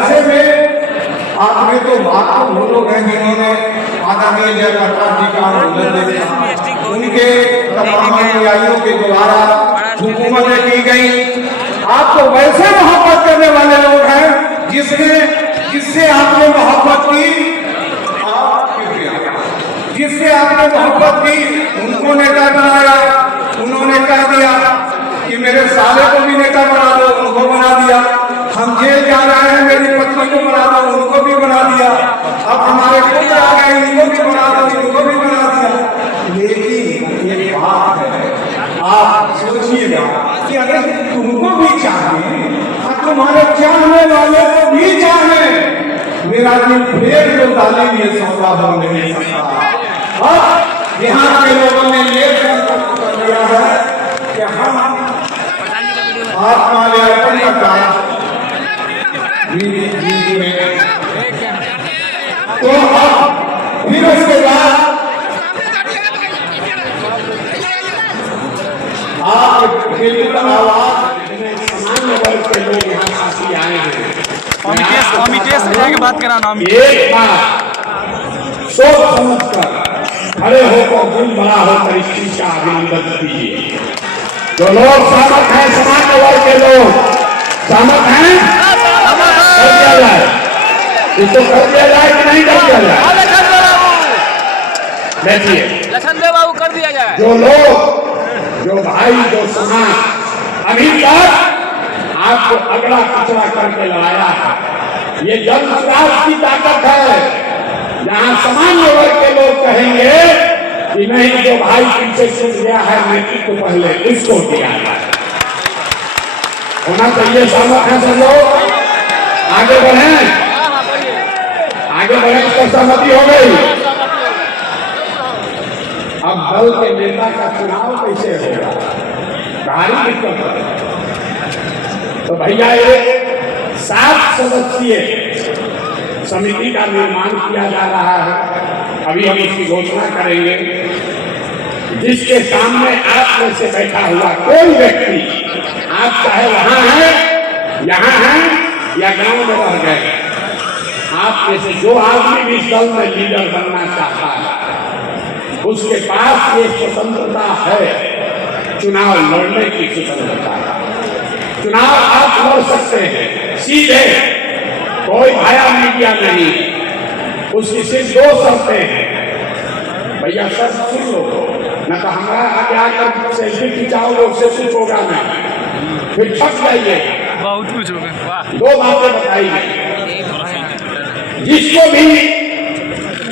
ऐसे में आपने तो बात तो वो लोग हैं जिन्होंने आदरणीय जयप्रकाश जी का आंदोलन देखा, उनके तमाम अनुयायियों के द्वारा हुकूमतें की गई। आप तो वैसे मोहब्बत करने वाले लोग हैं जिससे आपने मोहब्बत की, जिससे आपने मोहब्बत की उनको नेता बनाया। उन्होंने कह दिया कि मेरे साले को भी नेता बना दो, उनको बना दिया। हम जेल जा रहे हैं, मेरी पत्नी को बना दो, उनको भी बना दिया। अब हमारे पुत्र आ गए, इनको भी बना दो, इनको भी बना दिया। लेकिन ये बात है, आप सोचिएगा कि अगर तुमको भी चाहिए, तुम्हारे चाहने वाले को भी चाहे, मेरा दिल फिर तो तालीम ये सौदा हो नहीं सकता। अब यहाँ के लोगों ने ये संकल्प कर लिया है कि हम आत्मार्पण का कार्य में, तो अब फिर उसके बाद आप बिल्कुल आवाज सामान्य वर्ग के लोग यहाँ साथी आए हैं। अमितेश भैया की बात करा नाम एक बात सोच समझ कर खड़े होकर दिल बड़ा होकर इस चीज का अभिनंदन कीजिए। जो लोग सहमत हैं, सामान्य वर्ग के लोग सहमत हैं, कर दिया जाए, इसको कर दिया जाए कि नहीं कर दिया जाए? बैठिए, लखनदेव बाबू कर दिया जाए। जो लोग, जो भाई, जो समाज अभी तक आपको अगला पिछड़ा करके लड़ाया है, ये जनसुराज की ताकत है। यहाँ सामान्य वर्ग के लोग कहेंगे कि नहीं, जो भाई पीछे छूट गया है, नेतृत्व तो पहले उसको दिया जाए। होना चाहिए, सहमत है सब लोग? आगे बढ़े, आगे बढ़े, तो सहमति हो गई। अब दल के नेता का चुनाव कैसे होगा? भारी दिक्कत है। तो भैया एक 7 सदस्यीय समिति का निर्माण किया जा रहा है। अभी हम इसकी घोषणा करेंगे, जिसके सामने आप में से बैठा हुआ कोई व्यक्ति, आप चाहे वहां है, यहाँ है या गांव में रह गए, आप में से जो आदमी भी इस दल में लीडर बनना चाहता है, उसके पास ये स्वतंत्रता है, चुनाव लड़ने की स्वतंत्रता है। चुनाव आप लड़ सकते हैं सीधे, कोई भाया मीडिया नहीं, उसकी सिर्फ 2 शर्तें हैं। भैया शर्त सुन लो, न तो हमारा आगे आकर सेल्फी खिंचाओगे, उससे कुछ होगा नहीं, फिर छप जाइए, बहुत कुछ होगा। 2 बातें बताई गई। जिसको भी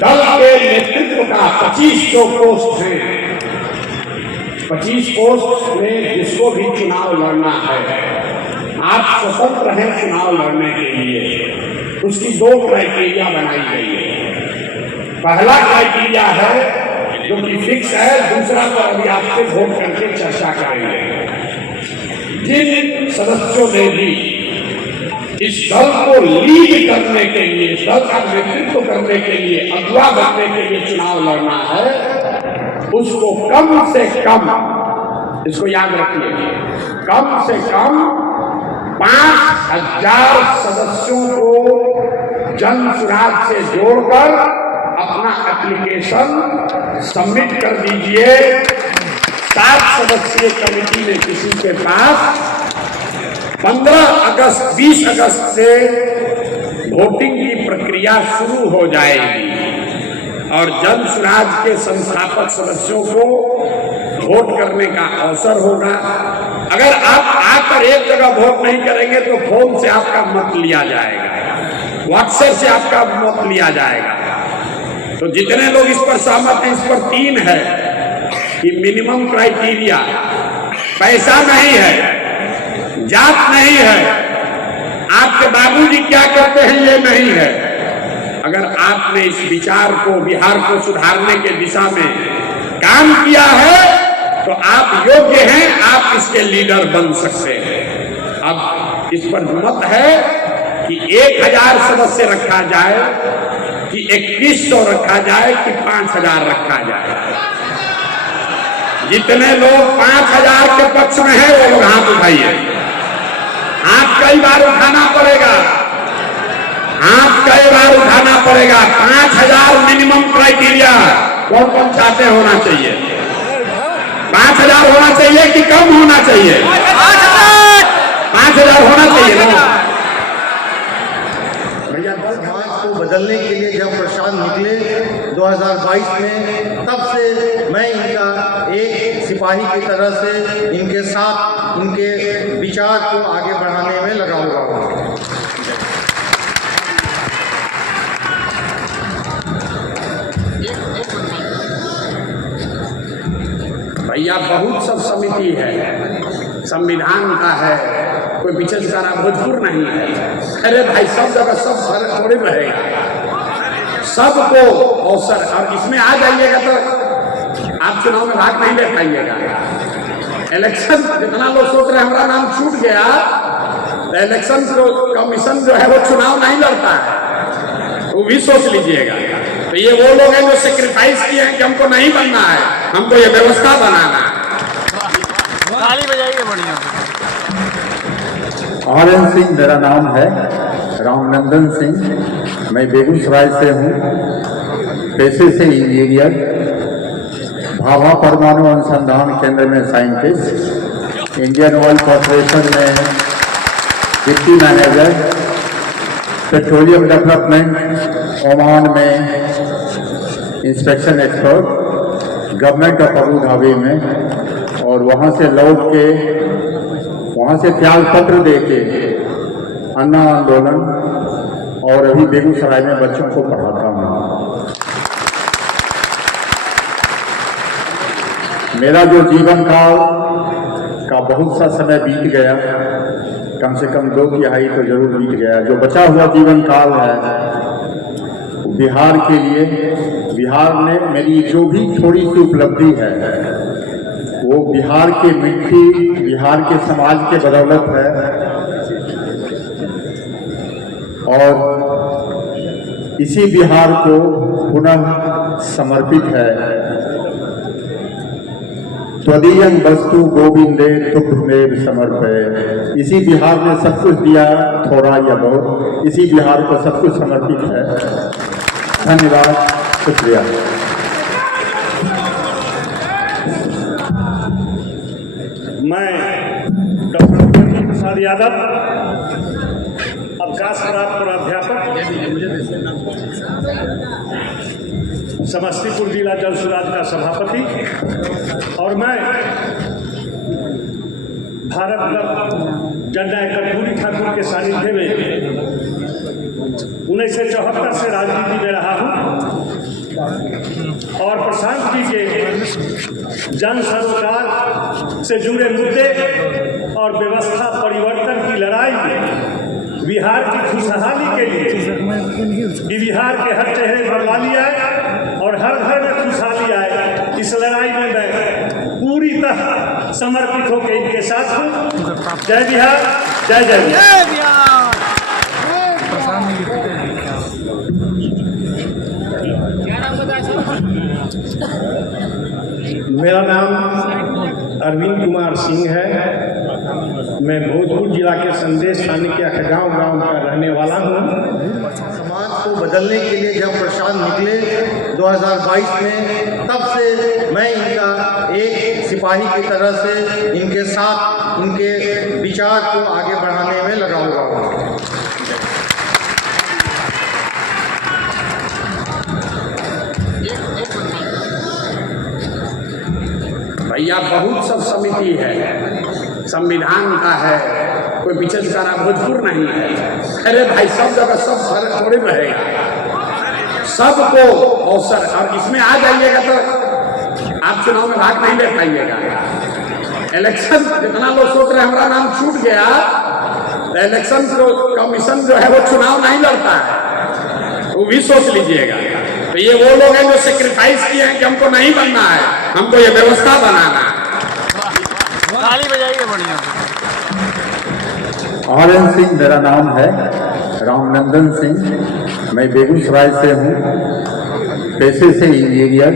दल के नेतृत्व का 2500 पोस्ट है, 25 पोस्ट में जिसको भी चुनाव लड़ना है, आप स्वतंत्र हैं चुनाव लड़ने के लिए। उसकी 2 क्राइटेरिया बनाई गई है। पहला क्राइटेरिया है जो कि फिक्स है, दूसरा पर अभी आपसे वोट करके चर्चा करेंगे। जिन सदस्यों ने भी इस दल को लीड करने के लिए, दल का नेतृत्व करने के लिए, अगुवा बनने के लिए चुनाव लड़ना है, उसको कम से कम, इसको याद रखिए, कम से कम 5000 सदस्यों को जनसुराज से जोड़कर अपना एप्लीकेशन सबमिट कर दीजिए। 7 सदस्यीय कमेटी में किसी के पास 15 अगस्त 20 अगस्त से वोटिंग की प्रक्रिया शुरू हो जाएगी और जनसुराज के संस्थापक सदस्यों को वोट करने का अवसर होगा। अगर आप आकर एक जगह वोट नहीं करेंगे तो फोन से आपका मत लिया जाएगा, व्हाट्सएप से आपका मत लिया जाएगा। तो जितने लोग इस पर सहमत हैं, इस पर 3 है कि मिनिमम क्राइटेरिया, पैसा नहीं है, जात नहीं है, आपके बाबूजी क्या करते हैं ये नहीं है। अगर आपने इस विचार को, बिहार को सुधारने के दिशा में काम किया है तो आप योग्य हैं, आप इसके लीडर बन सकते हैं। अब इस पर मत है कि 1000 सदस्य रखा जाए कि 2100 रखा जाए कि 5000 रखा जाए। जितने लोग 5000 के पक्ष में हैं वो लोग हाथ उठाइए। हाथ कई बार उठाना पड़ेगा, पड़ेगा। 5000 मिनिमम क्राइटेरिया कौन कौन चाहते होना चाहिए? 5000 होना चाहिए कि कम होना चाहिए? 5000 होना चाहिए ना। समाज को बदलने के लिए जब प्रशांत निकले 2022 में, तब से मैं इनका एक सिपाही की तरह से इनके साथ इनके विचार को आगे बढ़ाने में लगा हुआ हूँ। भैया बहुत सब समिति है, संविधान का है, कोई विशेषकर भोजपुर नहीं है। अरे भाई सब जगह सब थोड़ी रहेगा, सबको अवसर। और इसमें आ जाइएगा तो आप चुनाव में भाग नहीं ले पाइएगा। इलेक्शन जितना लोग सोच रहे हैं हमारा नाम छूट गया, तो इलेक्शन कमीशन जो है वो चुनाव नहीं लड़ता है, वो भी सोच लीजिएगा। तो ये वो लोग हैं जो सेक्रीफाइस किए हैं कि हमको नहीं बनना है, हमको ये व्यवस्था बनाना है। ताली बजाइए बढ़िया। आर्यन सिंह मेरा नाम है, रामनंदन सिंह। मैं बेगूसराय से हूँ, पेशे से इंजीनियर, भाभा परमाणु अनुसंधान केंद्र में साइंटिस्ट, इंडियन ऑयल कॉर्पोरेशन में deputy manager, petroleum development Oman में inspection expert, government of Abu Dhabi में, और वहाँ से लौट के वहाँ से त्याग पत्र दे के अन्ना आंदोलन, और अभी बेगूसराय में बच्चों को पढ़ाता हूँ। मेरा जो जीवन काल का बहुत सा समय बीत गया, कम से कम 2 तिहाई तो जरूर बीत गया। जो बचा हुआ जीवन काल है बिहार के लिए, बिहार ने मेरी जो भी थोड़ी सी उपलब्धि है वो बिहार के मिट्टी, बिहार के समाज के बदौलत है। और इसी बिहार को पुनः समर्पित है। त्वदीयं वस्तु गोविंदे तुभ्यमेव समर्पये। इसी बिहार ने सब कुछ दिया, थोड़ा या बहुत, इसी बिहार को सब कुछ समर्पित है। धन्यवाद, शुक्रिया। मैं डॉक्टर प्रसाद यादव, अवकाश प्राप्त प्राध्यापक, समस्तीपुर जिला जल सुराज का सभापति, और मैं भारत रत्न जननायक कर्पूरी ठाकुर के सानिध्य में 1974 से राजनीति में रहा हूँ, और प्रशांत जी के जन सरोकार से जुड़े मुद्दे और व्यवस्था परिवर्तन की लड़ाई में बिहार की खुशहाली के लिए बिहार के हर चेहरे पर लाली आए और हर घर में खुशहाली आए, इस लड़ाई में मैं पूरी तरह समर्पित होकर इनके साथ हूँ। जय बिहार, जय जय बिहार। मेरा नाम अरविंद कुमार सिंह है। मैं भोजपुर जिला के संदेश थाने के अखगांव गांव का रहने वाला हूँ। समाज को बदलने के लिए जब प्रशांत निकले 2022 में, तब से मैं इनका एक सिपाही की तरह से इनके साथ इनके विचार को आगे बढ़ाने में लगा हुआ हूँ। भैया बहुत सब समिति है, संविधान का है, कोई विशेषकर भोजपुर नहीं है। अरे भाई सब जगह सब थोड़ी रहेगा, सबको अवसर। और इसमें आ जाइएगा तो आप चुनाव में भाग नहीं ले पाइएगा। इलेक्शन जितना लोग सोच रहे हैं हमारा नाम छूट गया, तो इलेक्शन कमीशन जो है वो चुनाव नहीं लड़ता है, वो भी सोच लीजिएगा। तो ये वो लोग हैं जो सेक्रीफाइस किए हैं कि हमको नहीं बनना है, हमको ये व्यवस्था बनाना है। ताली बजाइए बढ़िया। आर्यन सिंह मेरा नाम है, रामनंदन सिंह। मैं बेगूसराय से हूँ, पेशे से इंजीनियर,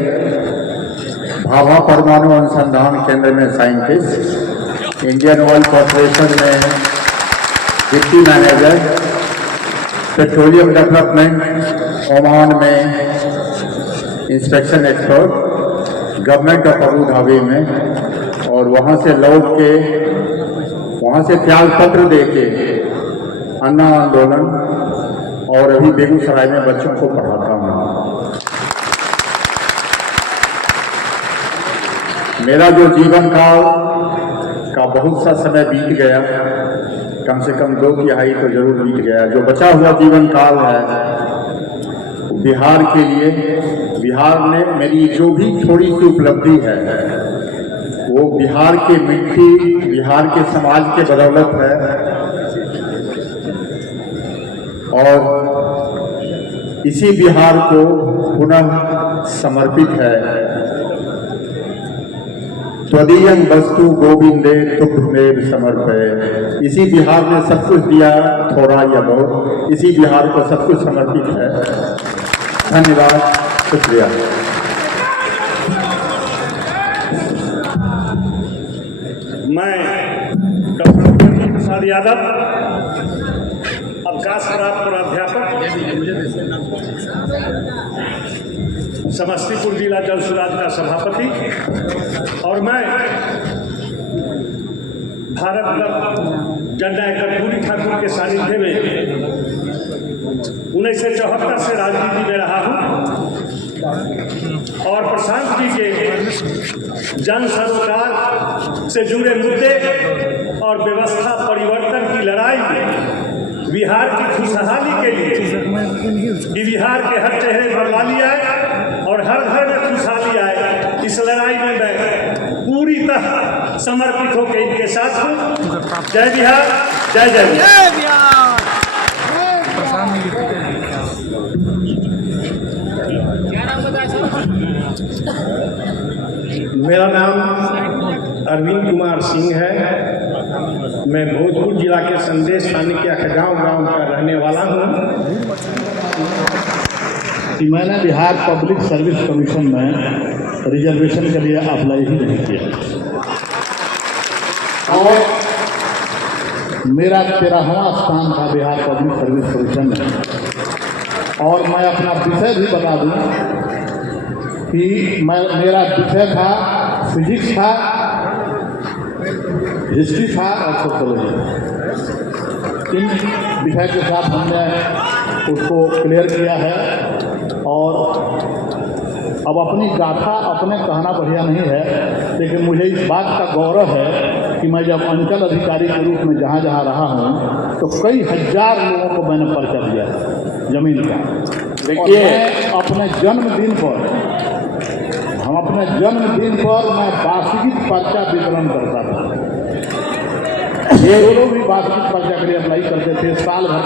भाभा परमाणु अनुसंधान केंद्र में साइंटिस्ट, इंडियन ऑयल कॉर्पोरेशन में deputy manager, petroleum development Oman में inspection expert, government of Abu Dhabi में, और वहाँ से लौट के वहाँ से त्याग पत्र दे के अन्ना आंदोलन और अभी बेगूसराय में बच्चों को पढ़ाता हूँ। मेरा जो जीवन काल का बहुत सा समय बीत गया, कम से कम 2/3 तो जरूर बीत गया। जो बचा हुआ जीवन काल है बिहार के लिए, बिहार ने मेरी जो भी थोड़ी सी उपलब्धि है वो बिहार की मिट्टी, बिहार के समाज के बदौलत है। और इसी बिहार को पुनः समर्पित है। त्वदीयं वस्तु गोविंदे तुभ्यमेव समर्पये। इसी बिहार ने सब कुछ दिया, थोड़ा या बहुत, इसी बिहार को सब कुछ समर्पित है। धन्यवाद, शुक्रिया। मैं डॉक्टर प्रसाद यादव, अवकाश प्राप्त प्राध्यापक, समस्तीपुर जिला जल सुराज का सभापति, और मैं भारत रत्न जननायक कर्पूरी ठाकुर के सानिध्य में 1974 से राजनीति में रहा हूँ और प्रशांत जी के जन सरोकार से जुड़े मुद्दे और व्यवस्था परिवर्तन की लड़ाई में बिहार की खुशहाली के लिए कि बिहार के हर चेहरे पर लाली आए और हर घर में खुशहाली आए, इस लड़ाई में मैं पूरी तरह समर्पित होकर इनके साथ हूँ। जय बिहार, जय जय बिहार। मेरा नाम अरविंद कुमार सिंह है। मैं भोजपुर जिला के संदेश थाने के अखगांव गांव का रहने वाला हूँ। मैंने बिहार पब्लिक सर्विस कमीशन में रिजर्वेशन के लिए अप्लाई ही नहीं किया और मेरा 13वां स्थान था बिहार पब्लिक सर्विस कमीशन में। और मैं अपना विषय भी बता दूं कि मेरा विषय था फिजिक्स था, हिस्ट्री था और सोशोलॉजी। इन विषय के साथ हमने उसको क्लियर किया है। और अब अपनी गाथा अपने कहना बढ़िया नहीं है, लेकिन मुझे इस बात का गौरव है कि मैं जब अंचल अधिकारी के रूप में जहाँ जहाँ रहा हूँ तो कई हजार लोगों को मैंने पर्चा दिया है जमीन का। देखिए, अपने जन्मदिन पर मैं वार्षिक पर्चा वितरण करता था। ये लोग भी वार्षिक पर्चा के लिए अप्लाई करते थे, साल भर